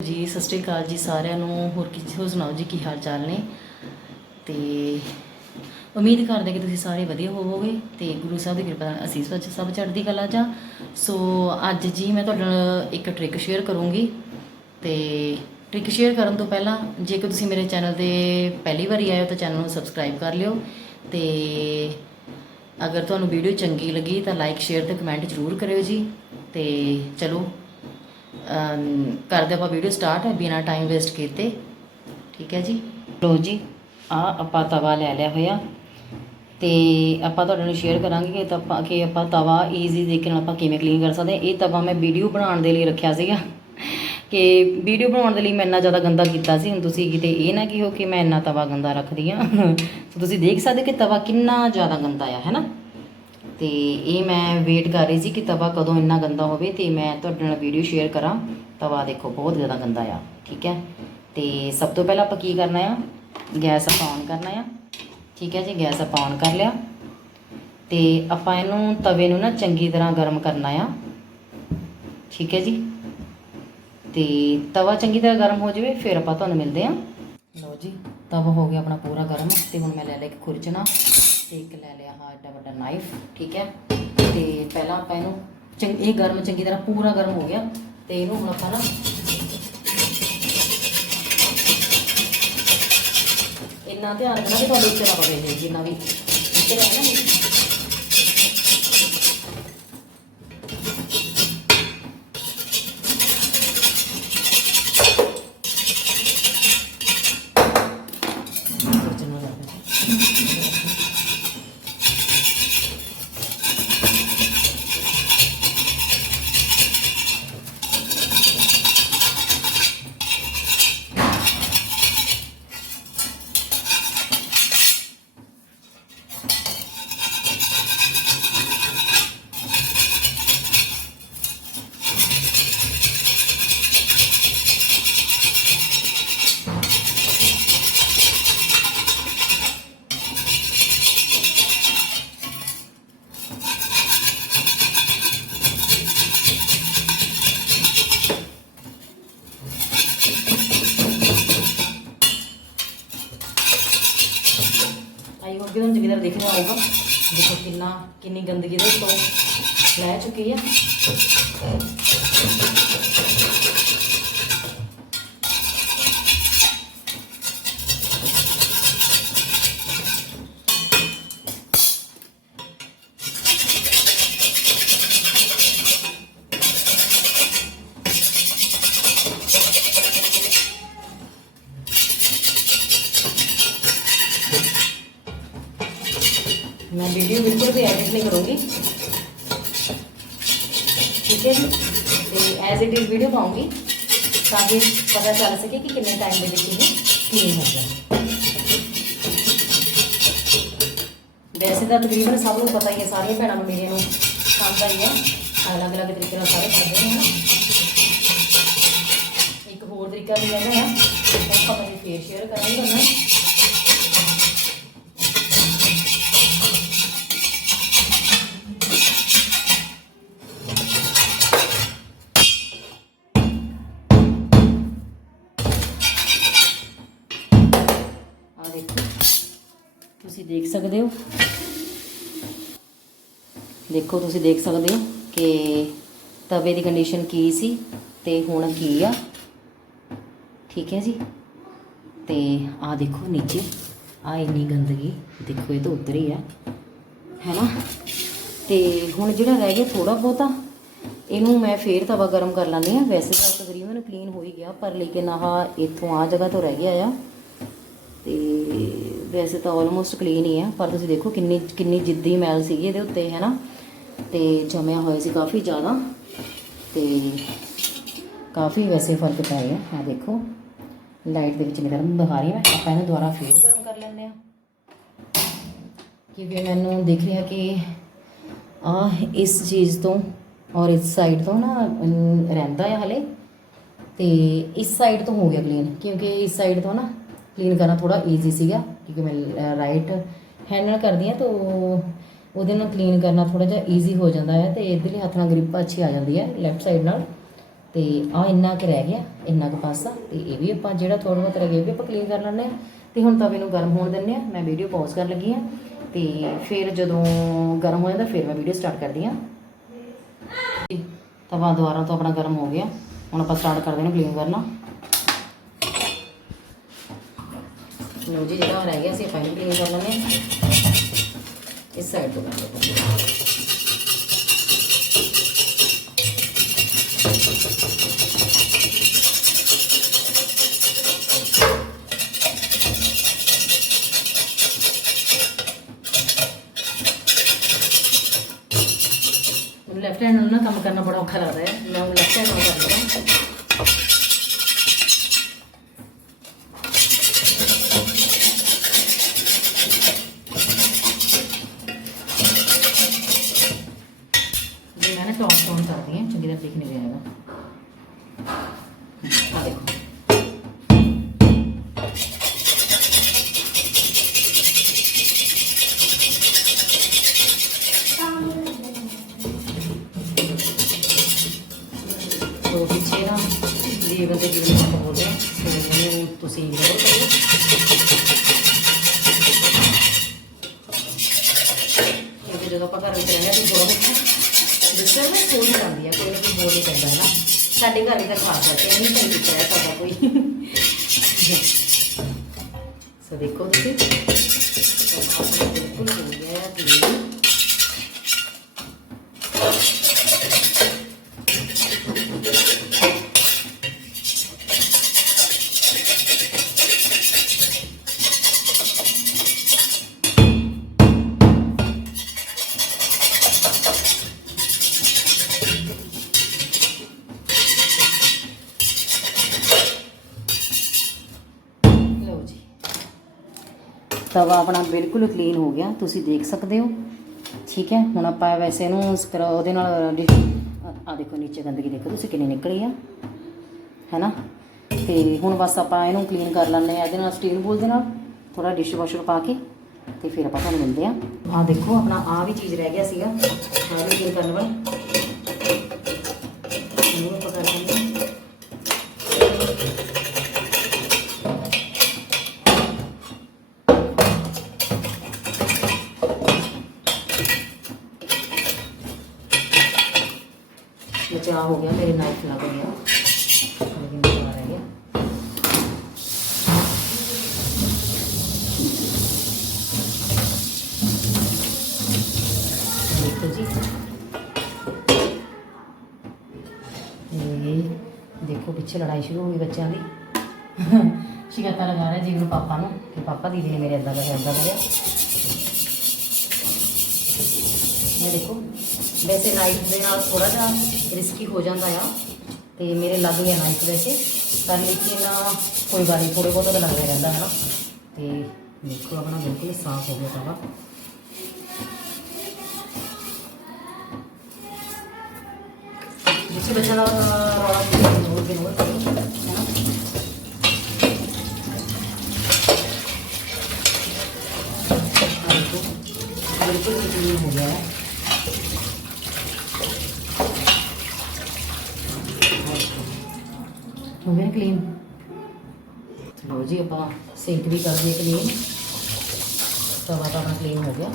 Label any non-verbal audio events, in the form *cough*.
ਜੀ, ਸਤਿ ਸ਼੍ਰੀ ਅਕਾਲ ਜੀ ਸਾਰਿਆਂ ਨੂੰ ਹੋਰ ਕੀ ਹੋ ਸੁਣਾਓ ਜੀ, ਕੀ ਹਾਲ ਚਾਲ ਨੇ ਤੇ ਉਮੀਦ ਕਰਦੇ ਕਿ ਤੁਸੀਂ ਸਾਰੇ ਵਧੀਆ ਹੋਵੋਗੇ ਤੇ ਗੁਰੂ ਸਾਹਿਬ ਦੀ ਕਿਰਪਾ ਨਾਲ ਅਸੀਂ ਸੱਚ ਸਭ ਚੜ੍ਹਦੀ ਕਲਾ ਚ ਹਾਂ। ਸੋ ਅੱਜ ਜੀ ਮੈਂ ਤੁਹਾਡੇ ਨਾਲ ਇੱਕ ਟ੍ਰਿਕ ਸ਼ੇਅਰ ਕਰੂੰਗੀ ਤੇ ਟ੍ਰਿਕ ਸ਼ੇਅਰ ਕਰਨ ਤੋਂ ਪਹਿਲਾਂ ਜੇਕਰ ਤੁਸੀਂ ਮੇਰੇ ਚੈਨਲ ਤੇ ਪਹਿਲੀ ਵਾਰੀ ਆਏ ਹੋ ਤਾਂ ਚੈਨਲ ਨੂੰ ਸਬਸਕ੍ਰਾਈਬ ਕਰ ਲਿਓ ਤੇ ਅਗਰ ਤੁਹਾਨੂੰ ਵੀਡੀਓ ਚੰਗੀ ਲੱਗੀ ਤਾਂ ਲਾਈਕ ਸ਼ੇਅਰ ਤੇ ਕਮੈਂਟ ਜ਼ਰੂਰ ਕਰਿਓ ਜੀ ਤੇ ਚਲੋ ਕਰਦੇ ਆਪਾਂ ਵੀਡੀਓ ਸਟਾਰਟ ਹੈ ਬਿਨਾ ਟਾਈਮ ਵੇਸਟ ਕੀਤੇ। ਠੀਕ ਹੈ ਜੀ? ਲੋ ਜੀ ਆ ਆਪਾਂ ਤਵਾ ਲੈ ਲਿਆ ਹੋਇਆ। ਤੇ ਆਪਾਂ ਤੁਹਾਡੇ ਨਾਲ ਸ਼ੇਅਰ ਕਰਾਂਗੇ ਕਿ ਆਪਾਂ ਕਿ ਆਪਾਂ ਤਵਾ ਈਜ਼ੀ ਤਰੀਕੇ ਨਾਲ ਆਪਾਂ ਕਿਵੇਂ ਕਲੀਨ ਕਰ ਸਕਦੇ ਹਾਂ। ਇਹ ਤਵਾ ਮੈਂ ਵੀਡੀਓ ਬਣਾਉਣ ਦੇ ਲਈ ਰੱਖਿਆ ਸੀਗਾ। ਕਿ ਵੀਡੀਓ ਬਣਾਉਣ ਦੇ ਲਈ ਮੈਂ ਇੰਨਾ ਜ਼ਿਆਦਾ ਗੰਦਾ ਕੀਤਾ ਸੀ। ਹੁਣ ਤੁਸੀਂ ਕਿਤੇ ਇਹ ਨਾ ਕਿਹੋ ਕਿ ਮੈਂ ਇੰਨਾ ਤਵਾ ਗੰਦਾ ਰੱਖਦੀ ਆ ਸੋ *laughs* ਤੁਸੀਂ ਦੇਖ ਸਕਦੇ ਹੋ ਕਿ ਤਵਾ ਕਿੰਨਾ ਜ਼ਿਆਦਾ ਗੰਦਾ ਆ, ਹੈ ਨਾ? ਤੇ ਇਹ ਮੈਂ ਵੇਟ ਕਰ ਰਹੀ ਸੀ ਕਿ ਤਵਾ ਕਦੋਂ ਇੰਨਾ ਗੰਦਾ ਹੋਵੇ ਤੇ ਮੈਂ ਤੁਹਾਡੇ ਨਾਲ ਵੀਡੀਓ ਸ਼ੇਅਰ ਕਰਾਂ। ਤਵਾ ਦੇਖੋ, ਬਹੁਤ ਜ਼ਿਆਦਾ ਗੰਦਾ ਆ, ਠੀਕ ਹੈ? ਤੇ ਸਭ ਤੋਂ ਪਹਿਲਾਂ ਆਪਾਂ ਕੀ ਕਰਨਾ ਆ? ਗੈਸ ਆਪਾਂ ਔਨ ਕਰਨਾ ਆ, ਠੀਕ ਹੈ ਜੀ? ਗੈਸ ਆਪਾਂ ਔਨ ਕਰ ਲਿਆ। ਤੇ ਆਪਾਂ ਇਹਨੂੰ ਤਵੇ ਨੂੰ ਨਾ ਚੰਗੀ ਤਰ੍ਹਾਂ ਗਰਮ ਕਰਨਾ ਆ, ਠੀਕ ਹੈ ਜੀ? ਤੇ ਤਵਾ ਚੰਗੀ ਤਰ੍ਹਾਂ ਗਰਮ ਹੋ ਜਾਵੇ, ਫਿਰ ਆਪਾਂ ਤੁਹਾਨੂੰ ਮਿਲਦੇ ਆ ਲਓ ਜੀ, ਤਵਾ ਹੋ ਗਿਆ ਆਪਣਾ ਪੂਰਾ ਗਰਮ, ਤੇ ਹੁਣ ਮੈਂ ਲੈ ਲਿਆ ਇੱਕ ਖੁਰਚਣਾ। ਤੇ ਇੱਕ ਲੈ ਲਿਆ, ਹਾਂ ਏਡਾ ਵੱਡਾ ਨਾਈਫ ਠੀਕ ਹੈ। ਤੇ ਪਹਿਲਾਂ ਆਪਾਂ ਇਹਨੂੰ ਚੰਗ, ਇਹ ਗਰਮ ਚੰਗੀ ਤਰ੍ਹਾਂ ਪੂਰਾ ਗਰਮ ਹੋ ਗਿਆ। ਤੇ ਇਹਨੂੰ ਹੁਣ ਆਪਾਂ ਨਾ ਇੰਨਾ ਧਿਆਨ ਰੱਖਣਾ ਕਿ ਤੁਹਾਡੇ ਉੱਤੇ ਨਾ ਪਵੇ ਜਿੰਨਾ ਵੀ ਉੱਤੇ ਰਹਿਣਾ ਨਹੀਂ ਖੁਰਚਣਾ ਲਾ ਦੇ ਆਈ ਹੋਪ ਕਿ ਤੁਹਾਨੂੰ ਚੰਗੀ ਤਰ੍ਹਾਂ ਦੇਖਣਾ ਹੋਊਗਾ ਦੇਖੋ ਕਿੰਨਾ ਕਿੰਨੀ ਗੰਦਗੀ ਦੇ ਤੋਂ ਲੈ ਚੁੱਕੀ ਆ ਮੈਂ ਵੀਡੀਓ ਬਿਲਕੁਲ ਵੀ ਐਡਿਟ ਨਹੀਂ ਕਰੂੰਗੀ। ਠੀਕ ਹੈ ਜੀ? ਤੇ ਐਜ਼ ਇਟ ਇਜ਼ ਵੀਡੀਓ ਪਾਉਂਗੀ, ਤਾਂ ਕਿ ਪਤਾ ਚੱਲ ਸਕੇ ਕਿ ਕਿੰਨੇ ਟਾਈਮ ਦੇ ਵਿੱਚ ਇਹ ਕਲੀਨ ਹੋ ਗਿਆ। ਵੈਸੇ ਤਾਂ ਤਕਰੀਬਨ ਸਭ ਨੂੰ ਪਤਾ ਹੀ ਹੈ, ਸਾਰੀਆਂ ਭੈਣਾਂ ਨੂੰ ਮੇਰੀਆਂ ਨੂੰ ਆਉਂਦਾ ਹੀ ਹੈ। ਅਲੱਗ-ਅਲੱਗ ਤਰੀਕੇ ਨਾਲ ਸਾਰੇ ਕਰਦੇ ਨੇ ਇੱਕ ਹੋਰ ਤਰੀਕਾ ਵੀ ਹੈਗਾ ਹੈ ਆਪਾਂ ਮੈਂ ਫੇਰ ਸ਼ੇਅਰ ਕਰਾਂਗੇ ਤੁਹਾਨੂੰ। ਦੇਖੋ ਤੁਸੀਂ ਦੇਖ ਸਕਦੇ ਹੋ ਕਿ ਤਵੇ ਦੀ ਕੰਡੀਸ਼ਨ ਕੀ ਸੀ ਤੇ ਹੁਣ ਕੀ ਆ। ਠੀਕ ਹੈ ਜੀ? ਤੇ ਆ ਦੇਖੋ ਨੀਚੇ ਆ ਇੰਨੀ ਗੰਦਗੀ, ਦੇਖੋ ਇਹ ਤਾਂ ਉੱਤਰ ਹੀ ਆ, ਹੈ ਨਾ? ਤੇ ਹੁਣ ਜਿਹੜਾ ਰਹਿ ਗਿਆ ਥੋੜਾ ਬਹੁਤਾ, ਇਹਨੂੰ ਮੈਂ ਫੇਰ ਤਵਾ ਗਰਮ ਕਰ ਲੈਂਦੀ ਆ ਵੈਸੇ ਤਾਂ ਤਕਰੀਬਨ ਕਲੀਨ ਹੋ ਹੀ ਗਿਆ, ਪਰ ਲੇਕਿਨ ਆਹ ਇੱਥੋਂ ਆ ਜਗ੍ਹਾ ਤੋਂ ਰਹਿ ਗਿਆ ਆ। ਤੇ ਵੈਸੇ ਤਾਂ ਆਲਮੋਸਟ ਕਲੀਨ ਹੀ ਆ, ਪਰ ਤੁਸੀਂ ਦੇਖੋ ਕਿੰਨੀ ਕਿੰਨੀ ਜਿੱਦੀ ਮੈਲ ਸੀਗੀ ਇਹਦੇ ਉੱਤੇ, ਹੈ ਨਾ? ਤੇ ਜਮਿਆ ਹੋਇਆ ਸੀ ਕਾਫੀ ਜ਼ਿਆਦਾ। ਤੇ ਕਾਫੀ ਵੈਸੇ ਫ਼ਰਕ ਪੈ ਗਿਆ ਆ ਦੇਖੋ, ਲਾਈਟ ਦੇ ਵਿੱਚ ਨਿਕਲਣ ਦਿਖਾ ਰਹੀ ਹੈ। ਮੈਂ ਆਪਾਂ ਇਹਨੂੰ ਦੁਬਾਰਾ ਫੇਰ ਗਰਮ ਕਰ ਲੈਂਦੇ ਆ ਕਿਉਂਕਿ ਮੈਨੂੰ ਦੇਖ ਰਿਹਾ ਕਿ ਆ ਇਸ ਚੀਜ਼ ਤੋਂ ਔਰ ਇਸ ਸਾਈਡ ਤੋਂ ਨਾ ਰਹਿੰਦਾ ਹੈ ਹਲੇ। ਤੇ ਇਸ ਸਾਈਡ ਤੋਂ ਹੋ ਗਿਆ ਕਲੀਨ ਕਿਉਂਕਿ ਇਸ ਸਾਈਡ ਤੋਂ ਨਾ ਕਲੀਨ ਕਰਨਾ ਥੋੜਾ ਈਜ਼ੀ ਸੀਗਾ। ਕਿਉਂਕਿ ਮੈਂ ਰਾਈਟ ਹੈਂਡ ਨਾਲ ਕਰਦੀ ਆ ਤਾਂ ਉਹਦੇ ਨਾਲ ਕਲੀਨ ਕਰਨਾ ਥੋੜਾ ਜਿਹਾ ਈਜ਼ੀ ਹੋ ਜਾਂਦਾ ਹੈ ਤੇ ਇਧਰਲੇ ਹੱਥ ਨਾਲ ਗ੍ਰਿਪ ਅੱਛੀ ਆ ਜਾਂਦੀ ਹੈ ਲੈਫਟ ਸਾਈਡ ਨਾਲ। ਤੇ ਆ ਇੰਨਾ ਕੁ ਰਹਿ ਗਿਆ, ਇੰਨਾ ਕੁ ਪਾਸਾ। ਤੇ ਇਹ ਵੀ ਆਪਾਂ ਜਿਹੜਾ ਥੋੜਾ ਬਹੁਤ ਰਹਿ ਗਿਆ ਵੀ ਆਪਾਂ ਕਲੀਨ ਕਰ ਲੈਂਦੇ ਆ ਤੇ ਹੁਣ ਤਵੇ ਨੂੰ ਗਰਮ ਹੋਣ ਦਿੰਦੇ ਆ ਮੈਂ ਵੀਡੀਓ ਪੌਜ਼ ਕਰਨ ਲੱਗੀ ਆ ਤੇ ਫਿਰ ਜਦੋਂ ਗਰਮ ਹੋ ਜਾਂਦਾ, ਫਿਰ ਮੈਂ ਵੀਡੀਓ ਸਟਾਰਟ ਕਰਦੀ ਆ ਤਵਾ ਦੁਬਾਰਾ ਤੋਂ ਆਪਣਾ ਗਰਮ ਹੋ ਗਿਆ। ਹੁਣ ਆਪਾਂ ਸਟਾਰਟ ਕਰਦੇ ਹਾਂ ਕਲੀਨ ਕਰਨਾ। ਲੋ ਜੀ, ਜਿਹੜਾ ਰਹਿ ਗਿਆ ਸੀ ਆਪਾਂ ਇਹਨੂੰ ਕਲੀਨ ਕਰ ਲੈਂਦੇ ਹਾਂ। ਇਸ ਸਾਈਡ ਤੋਂ ਕਰ ਲਓ ਮੈਨੂੰ ਲੈਫਟ ਹੈਂਡ ਨਾਲ ਨਾ ਕੰਮ ਕਰਨਾ ਬੜਾ ਔਖਾ ਲੱਗਦਾ ਹੈ। ਮੈਂ ਹੁਣ ਲੈਫਟ ਹੈਂਡ ਨਾਲ ਕਰਦੀ ਹਾਂ ਜੇ ਮੈਂ ਨਾ ਟੌਪ ਟੌਨ ਕਰਦੀ ਹਾਂ ਚੰਗੀ ਤਰ੍ਹਾਂ ਦਿਖ ਨਹੀਂ ਰਿਹਾ ਹੈਗਾ ਆ ਦੇਖੋ ਤੋ ਪਿੱਛੇ ਨਾ ਜੀਵਨ ਦੇ ਜੀਵਨ ਦਾ ਬੋਲਦੇ ਤੇ ਤੁਸੀਂ ਜ਼ਰੂਰ ਕਰਿਓ। ਜਦੋਂ ਆਪਾਂ ਘਰ ਵਿੱਚ ਰਹਿੰਦੇ ਹਾਂ ਤਾਂ ਬਹੁਤ ਡਿਸਟਰਬ ਹੋ ਹੀ ਜਾਂਦੀ ਹੈ ਕੋਈ ਨਾ ਬੋਲ ਹੀ ਪੈਂਦਾ ਨਾ, ਸਾਡੇ ਘਰ ਵੀ ਤਾਂ ਖਾਸ ਕਰਕੇ ਨਹੀਂ ਸਹੀ ਕੀਤਾ ਸਾਡਾ ਕੋਈ। ਸੋ ਦੇਖੋ ਤੁਸੀਂ ਬਿਲਕੁਲ ਹੋ ਗਿਆ ਹੈ ਲਓ ਜੀ। ਤਵਾ ਆਪਣਾ ਬਿਲਕੁਲ ਕਲੀਨ ਹੋ ਗਿਆ, ਤੁਸੀਂ ਦੇਖ ਸਕਦੇ ਹੋ। ਠੀਕ ਹੈ, ਹੁਣ ਆਪਾਂ ਵੈਸੇ ਇਹਨੂੰ ਸਕਰ ਉਹਦੇ ਨਾਲ ਆ ਦੇਖੋ, ਨੀਚੇ ਗੰਦਗੀ ਦੇਖੋ, ਤੁਸੀਂ ਕਿੰਨੀ ਨਿਕਲੀ ਆ। ਹੈਨਾ? ਤੇ ਹੁਣ ਬਸ ਆਪਾਂ ਇਹਨੂੰ ਕਲੀਨ ਕਰ ਲੈਂਦੇ ਆ ਇਹਦੇ ਨਾਲ ਸਟੀਲ ਬੋਲ ਦੇ ਨਾਲ ਥੋੜਾ ਡਿਸ਼ ਵਾਸ਼ਰ ਪਾ ਕੇ, ਤੇ ਫਿਰ ਆਪਾਂ ਤੁਹਾਨੂੰ ਮਿਲਦੇ ਆ ਆ ਦੇਖੋ, ਆਪਣਾ ਆ ਵੀ ਚੀਜ਼ ਰਹਿ ਗਿਆ ਸੀਗਾ ਆ ਵੀ ਕਲੀਨ ਕਰਨ ਵਾਲਾ ਇਹਨੂੰ ਆਪਾਂ ਕਰ ਲੈਂਦੇ ਹਾਂ ਬਚਾ ਹੋ ਗਿਆ, ਮੇਰੇ ਨਾਈਫ ਲੱਗ ਗਿਆ ਲੇਕਿਨ ਬਚਾ ਰਹਿ ਗਿਆ ਦੇਖੋ ਜੀ। ਇਹ ਦੇਖੋ, ਪਿੱਛੇ ਲੜਾਈ ਸ਼ੁਰੂ ਹੋ ਗਈ ਬੱਚਿਆਂ ਦੀ। ਸ਼ਿਕਾਇਤਾਂ ਲਗਾ ਰਿਹਾ ਜੀਵਨ ਪਾਪਾ ਨੂੰ ਕਿ ਪਾਪਾ, ਦੀਦੀ ਨੇ ਮੇਰੇ ਅੱਦਾ ਕਰਿਆ ਅੱਦਾ ਕਰਿਆ। ਮੈਂ ਦੇਖੋ ਵੈਸੇ ਨਾਈਫ ਦੇ ਨਾਲ ਥੋੜਾ ਜਿਹਾ ਰਿਸਕੀ ਹੋ ਜਾਂਦਾ ਆ ਤੇ ਮੇਰੇ ਲੱਗ ਗਿਆ ਨਾਈਫ ਵੈਸੇ, ਪਰ ਲੇਕਿਨ ਕੋਈ ਗੱਲ ਨਹੀਂ ਥੋੜੇ ਬਹੁਤ ਤਾਂ ਲੱਗਦਾ ਰਹਿੰਦਾ ਹੈ ਨਾ ਤੇ ਦੇਖੋ ਆਪਣਾ ਬਿਲਕੁਲ ਸਾਫ਼ ਹੋ ਗਿਆ ਤਵਾ ਜਿੱਥੇ ਬੱਚਾ ਦਾ ਰੌਲਾ ਨੋਟ ਦੇ ਕਰੋ ਬਿਲਕੁਲ ਕਲੀਨ ਹੋ ਗਿਆ। ਹੈ ਹੋ ਗਿਆ ਕਲੀਨ ਲਓ ਜੀ ਆਪਾਂ ਸਿੰਕ ਵੀ ਕਰ ਦਈਏ ਕਲੀਨ ਤਵਾ ਤਾਂ ਕਲੀਨ ਹੋ ਗਿਆ।